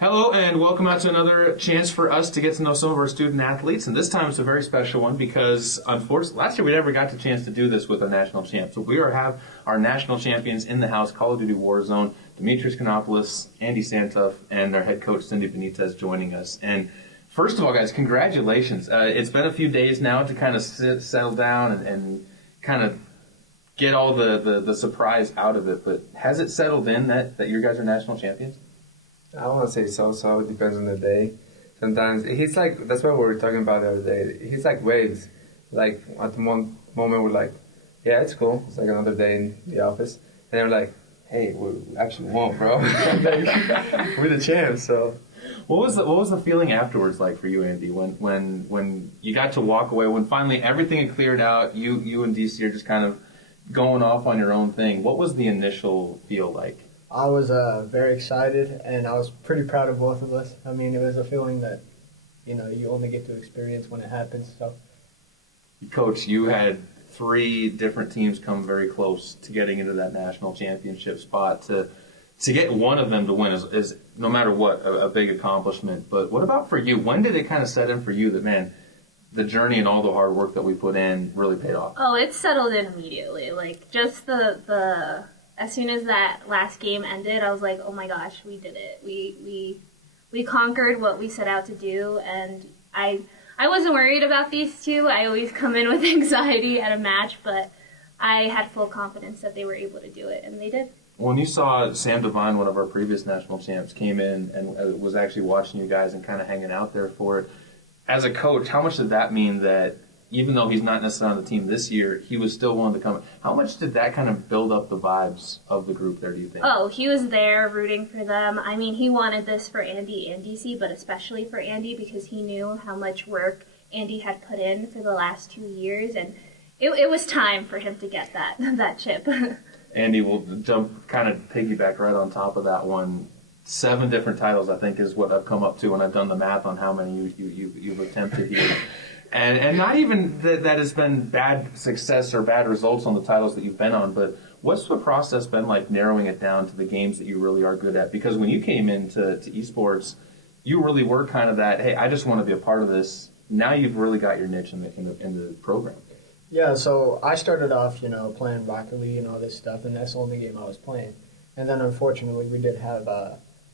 Hello and welcome out to another chance for us to get to know some of our student athletes. And this time it's a very special one because unfortunately last year we never got the chance to do this with our national champs. So we have our national champions in the house, Call of Duty Warzone, Demetrius Kanopoulos, Andy Santoff, and their head coach Cindy Benitez joining us. And first of all, guys, congratulations. It's been a few days now to kind of settle down and kind of get all the surprise out of it. But has it settled in that you guys are national champions? I don't want to say so. It depends on the day. Sometimes he's like, that's what we were talking about the other day. He's like waves. Like at one moment we're like, yeah, it's cool. It's like another day in the office. And then we're like, hey, we actually won, bro. We're the champs. So what was the feeling afterwards like for you, Andy, when you got to walk away, when finally everything had cleared out, you and DC are just kind of going off on your own thing. What was the initial feel like? I was very excited, and I was pretty proud of both of us. I mean, it was a feeling that, you only get to experience when it happens. So, Coach, you had 3 different teams come very close to getting into that national championship spot. To get one of them to win is no matter what, a big accomplishment. But what about for you? When did it kind of set in for you that, man, the journey and all the hard work that we put in really paid off? Oh, it settled in immediately. Like, just the as soon as that last game ended, I was like, oh my gosh, we did it. We conquered what we set out to do, and I wasn't worried about these two. I always come in with anxiety at a match, but I had full confidence that they were able to do it, and they did. When you saw Sam Devine, one of our previous national champs, came in and was actually watching you guys and kind of hanging out there for it, as a coach, how much did that mean that even though he's not necessarily on the team this year, he was still willing to come? How much did that kind of build up the vibes of the group there, do you think? Oh, he was there rooting for them. I mean, he wanted this for Andy and DC, but especially for Andy because he knew how much work Andy had put in for the last 2 years, and it was time for him to get that chip. Andy, we'll kind of piggyback right on top of that one. 7 different titles, I think, is what I've come up to when I've done the math on how many you've attempted here. And not even that has been bad success or bad results on the titles that you've been on, but what's the process been like narrowing it down to the games that you really are good at? Because when you came into esports, you really were kind of that, hey, I just want to be a part of this. Now you've really got your niche in the program. Yeah, so I started off, playing Rocket League and all this stuff, and that's the only game I was playing. And then, unfortunately, we did have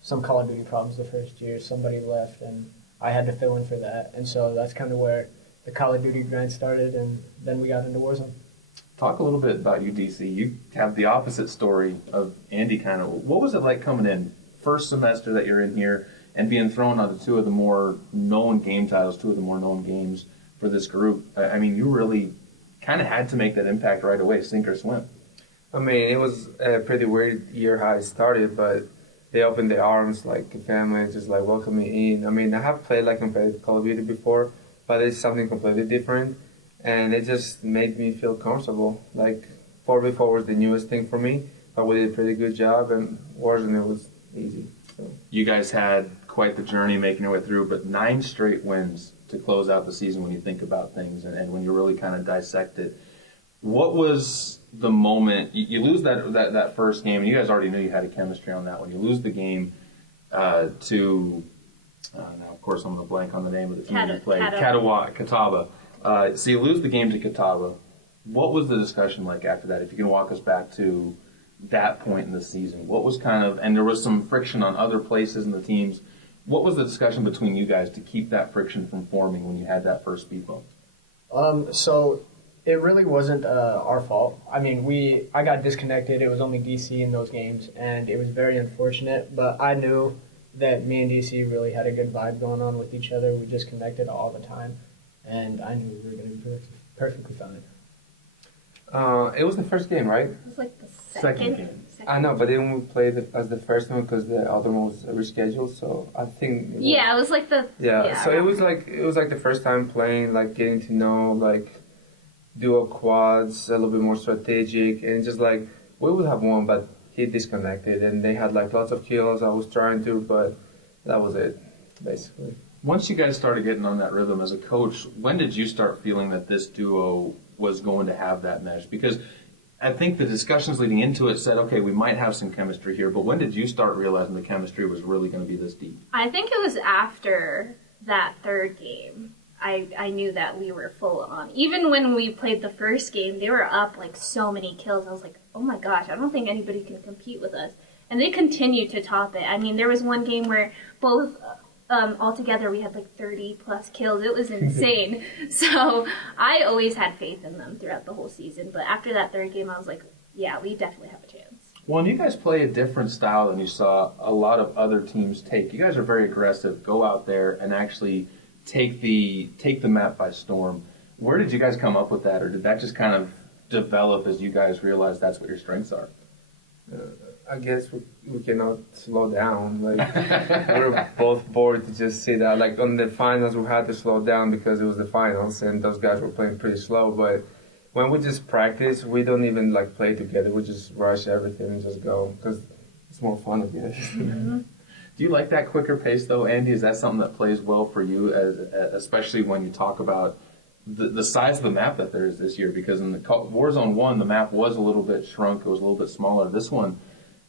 some Call of Duty problems the first year. Somebody left, and I had to fill in for that. And so that's kind of where the Call of Duty grind started, and then we got into Warzone. Talk a little bit about you, DC. You have the opposite story of Andy, kind of. What was it like coming in, first semester that you're in here, and being thrown onto 2 of the more known game titles, 2 of the more known games for this group? I mean, you really kind of had to make that impact right away, sink or swim. I mean, it was a pretty weird year how it started, but they opened their arms like a family, just like welcome me in. I mean, I have played like competitive Call of Duty before, but it's something completely different, and it just made me feel comfortable. Like 4v4 was the newest thing for me, but we did a pretty good job, and Warzone, it was easy. So. You guys had quite the journey making your way through, but 9 straight wins to close out the season when you think about things and when you really kind of dissect it. What was the moment, you lose that first game, and you guys already knew you had a chemistry on that one. You lose the game to... now, of course, I'm going to blank on the name of the team you played. Catawba. So you lose the game to Catawba. What was the discussion like after that? If you can walk us back to that point in the season. What was kind of, and there was some friction on other places in the teams. What was the discussion between you guys to keep that friction from forming when you had that first speed bump? So it really wasn't our fault. I mean, I got disconnected. It was only DC in those games, and it was very unfortunate, but I knew that me and DC really had a good vibe going on with each other. We just connected all the time, and I knew we were going to be perfectly fine. It was the first game, right? It was like the Second game. I know, but then we played as the first one because the other one was rescheduled. So I think. It was like the. Yeah. So it was like the first time playing, like getting to know like duo quads, a little bit more strategic, and just like we would have won, but he disconnected, and they had like lots of kills. I was trying to, but that was it, basically. Once you guys started getting on that rhythm as a coach, when did you start feeling that this duo was going to have that mesh? Because I think the discussions leading into it said, okay, we might have some chemistry here, but when did you start realizing the chemistry was really going to be this deep? I think it was after that third game. I knew that we were full on. Even when we played the first game, they were up like so many kills. I was like, oh my gosh, I don't think anybody can compete with us. And they continued to top it. I mean, there was one game where both altogether we had like 30 plus kills. It was insane. So I always had faith in them throughout the whole season. But after that third game, I was like, yeah, we definitely have a chance. Well, and you guys play a different style than you saw a lot of other teams take. You guys are very aggressive. Go out there and actually take the map by storm. Where did you guys come up with that, or did that just kind of develop as you guys realized that's what your strengths are? I guess we cannot slow down. Like we're both bored to just see that. Like on the finals, we had to slow down because it was the finals, and those guys were playing pretty slow. But when we just practice, we don't even like play together. We just rush everything and just go because it's more fun, I guess. Mm-hmm. Do you like that quicker pace, though, Andy? Is that something that plays well for you, especially when you talk about the size of the map that there is this year? Because in the Warzone 1, the map was a little bit shrunk. It was a little bit smaller. This one,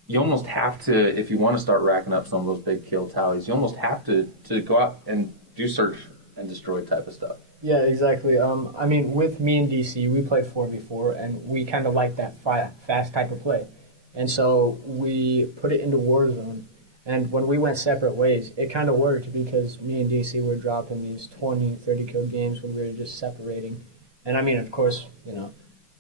you almost have to, if you want to start racking up some of those big kill tallies, you almost have to go out and do search and destroy type of stuff. Yeah, exactly. I mean, with me and DC, we played 4v4, and we kind of like that fast type of play. And so we put it into Warzone. And when we went separate ways, it kind of worked because me and DC were dropping these 20, 30 kill games when we were just separating. And I mean, of course, you know,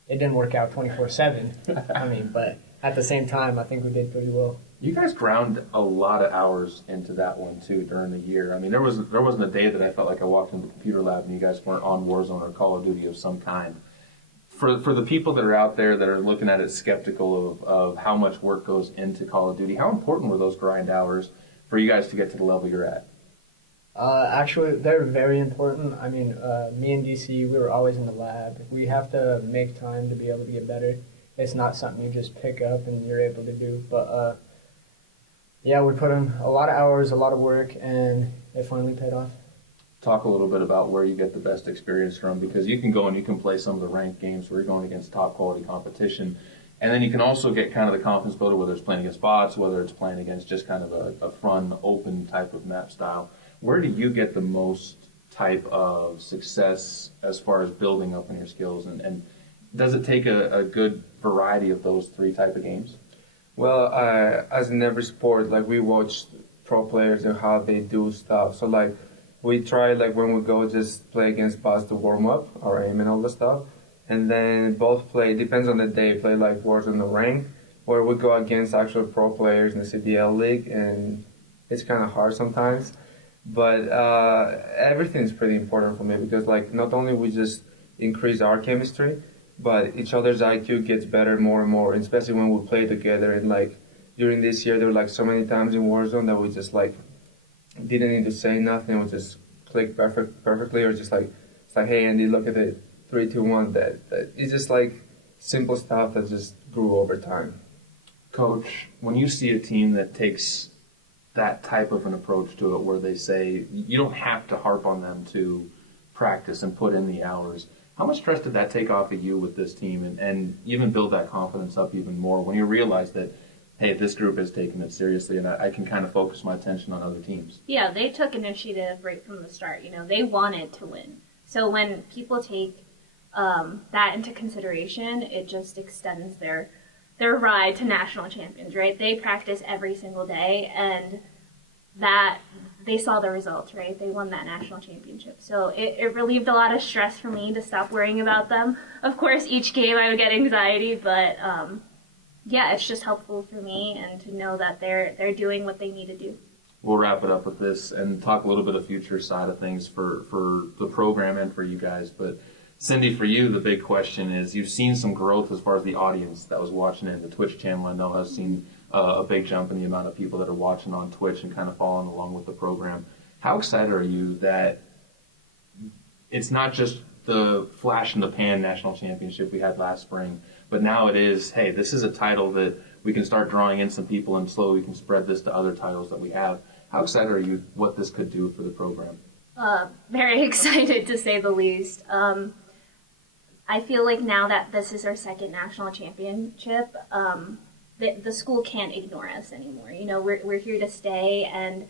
it didn't work out 24/7. I mean, but at the same time, I think we did pretty well. You guys ground a lot of hours into that one too during the year. I mean, there wasn't a day that I felt like I walked into the computer lab and you guys weren't on Warzone or Call of Duty of some kind. For the people that are out there that are looking at it skeptical of how much work goes into Call of Duty, how important were those grind hours for you guys to get to the level you're at? Actually, they're very important. I mean, me and DC, we were always in the lab. We have to make time to be able to get better. It's not something you just pick up and you're able to do. But, yeah, we put in a lot of hours, a lot of work, and it finally paid off. Talk a little bit about where you get the best experience from, because you can go and you can play some of the ranked games where you're going against top quality competition, and then you can also get kind of the confidence builder, whether it's playing against bots, whether it's playing against just kind of a fun, open type of map style. Where do you get the most type of success as far as building up on your skills, and does it take a good variety of those three type of games? Well, as in every sport, like we watch pro players and how they do stuff. So like we try, like when we go, just play against bots to warm up our aim and all the stuff, and then both play. Depends on the day. Play like Warzone the rank, where we go against actual pro players in the CDL league, and it's kind of hard sometimes. But everything's pretty important for me because like not only we just increase our chemistry, but each other's IQ gets better more and more, especially when we play together. And like during this year, there were like so many times in Warzone that we just like didn't need to say nothing. We just clicked perfectly, or just like it's like, hey Andy, look at it, 3, 2, 1. That it's just like simple stuff that just grew over time. Coach, when you see a team that takes that type of an approach to it, where they say you don't have to harp on them to practice and put in the hours, how much stress did that take off of you with this team, and even build that confidence up even more when you realize that, hey, this group is taking it seriously and I can kind of focus my attention on other teams? Yeah, they took initiative right from the start. You know, they wanted to win. So when people take that into consideration, it just extends their ride to national champions, right? They practice every single day, and that they saw the results, right? They won that national championship. So it relieved a lot of stress for me to stop worrying about them. Of course, each game I would get anxiety, but yeah, it's just helpful for me and to know that they're doing what they need to do. We'll wrap it up with this and talk a little bit of future side of things for the program and for you guys. But Cindy, for you, the big question is, you've seen some growth as far as the audience that was watching it. The Twitch channel, I know, has seen a big jump in the amount of people that are watching on Twitch and kind of following along with the program. How excited are you that it's not just the flash in the pan national championship we had last spring, but now it is, hey, this is a title that we can start drawing in some people and slowly we can spread this to other titles that we have. How excited are you what this could do for the program? Very excited, to say the least. I feel like now that this is our second national championship, the school can't ignore us anymore. You know, we're here to stay, and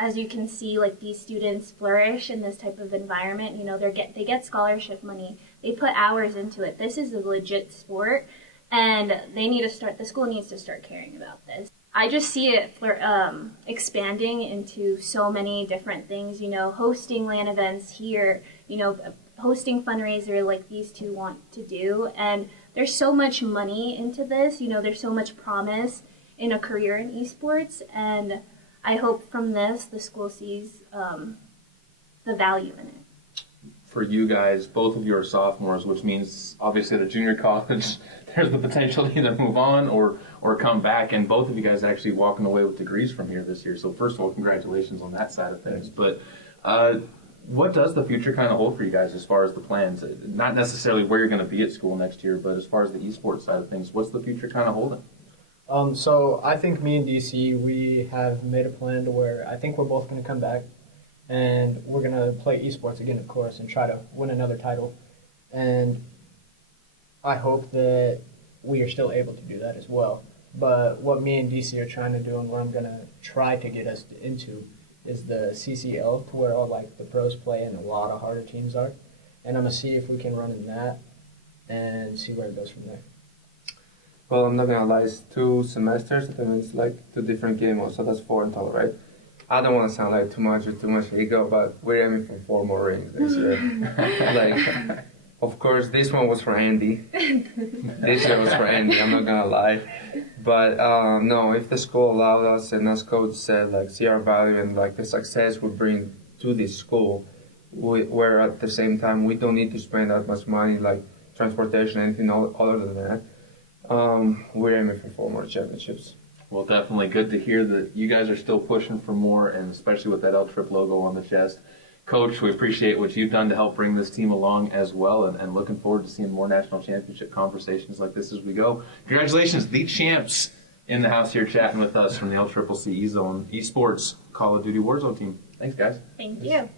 as you can see, like these students flourish in this type of environment. You know, they get scholarship money. They put hours into it. This is a legit sport, and they need to start. The school needs to start caring about this. I just see it expanding into so many different things. You know, hosting LAN events here. You know, hosting fundraiser like these two want to do, and there's so much money into this. You know, there's so much promise in a career in esports, and I hope from this the school sees the value in it. For you guys, both of you are sophomores, which means obviously at a junior college, there's the potential to either move on or come back, and both of you guys actually walking away with degrees from here this year. So first of all, congratulations on that side of things. But what does the future kind of hold for you guys as far as the plans? Not necessarily where you're going to be at school next year, but as far as the esports side of things, what's the future kind of holding? So I think me and DC, we have made a plan to where I think we're both going to come back, and we're going to play esports again, of course, and try to win another title. And I hope that we are still able to do that as well. But what me and DC are trying to do, and what I'm going to try to get us into, is the CCL, to where all like the pros play and a lot of harder teams are. And I'm going to see if we can run in that and see where it goes from there. Well, I'm not gonna lie, it's 2 semesters, that means like 2 different game modes, so that's 4 in total, right? I don't want to sound like too much ego, but we're aiming for 4 more rings this year. Like, of course, this one was for Andy. This year was for Andy, I'm not gonna lie. But no, if the school allowed us, and as coach said, like, see our value and like the success we bring to this school, where at the same time we don't need to spend that much money, like transportation, anything other than that. We're aiming for 4 more championships. Well, definitely good to hear that you guys are still pushing for more, and especially with that L-Trip logo on the chest. Coach, we appreciate what you've done to help bring this team along as well, and looking forward to seeing more national championship conversations like this as we go. Congratulations, the champs in the house here chatting with us from the LCCC E-Zone Esports Call of Duty Warzone team. Thanks, guys. Thank you.